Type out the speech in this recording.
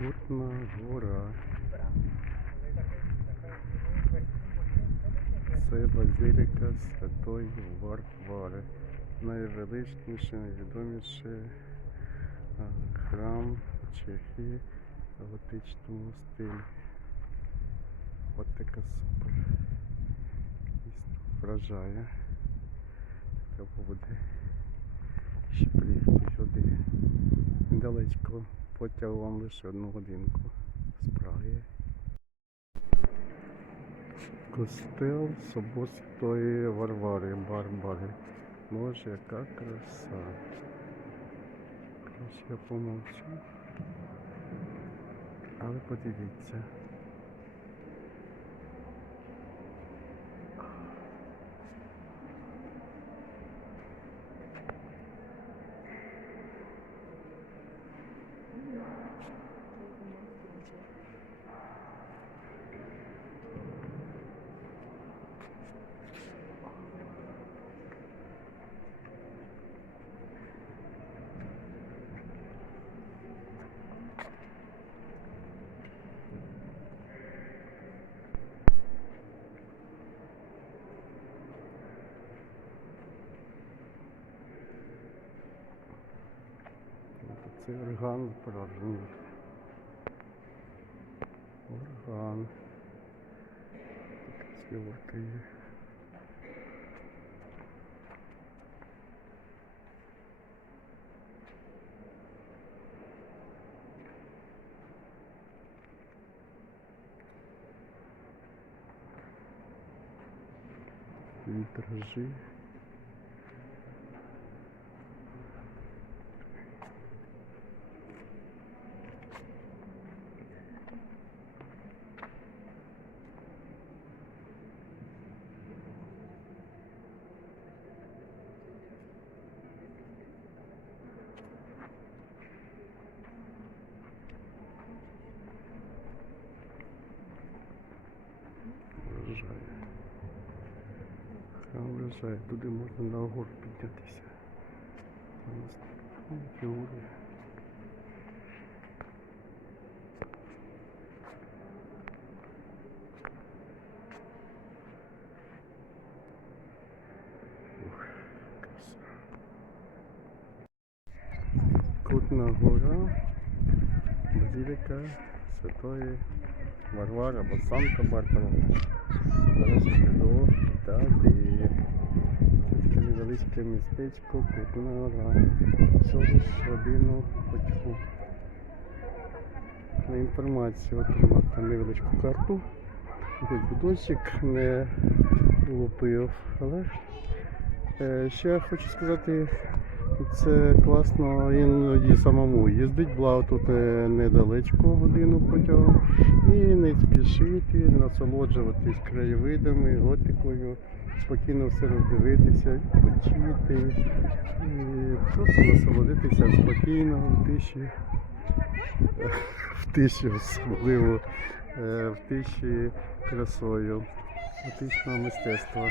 Кутна гора. Це базиліка Святої Варвари. Найвеличніший, найвідоміший храм в Чехії в готичному стилі. От така супер. Вражає. Треба буде ще приїхати сюди. Недалечко потяг вам лише одну годинку з Праги. Костел Собор Святої Варвари, Барбари. Боже, яка краса. Коротше, я помовчу. Але подивіться. Це орган справжній. Орган. Є. Вітражі. Вражає. Вражає. Туди можна на гору піднятися. Наступні фігури. Ух, краса. Кутна гора, базиліка Святої Варвари або Санта Барбара. Зараз піду далі. Це містечко, Кутна гора. Лиш годину. На інформацію отримав невеличку карту. Хоч би дощик не лупив, але е, ще хочу сказати, це класно іноді самому їздить, благо тут е, недалечко годину потягом. Спішити, насолоджуватись краєвидами, готикою, спокійно все роздивитися, відпочити, і просто насолодитися спокійно в тиші, в тиші особливо, е, в тиші красою, готичного мистецтва.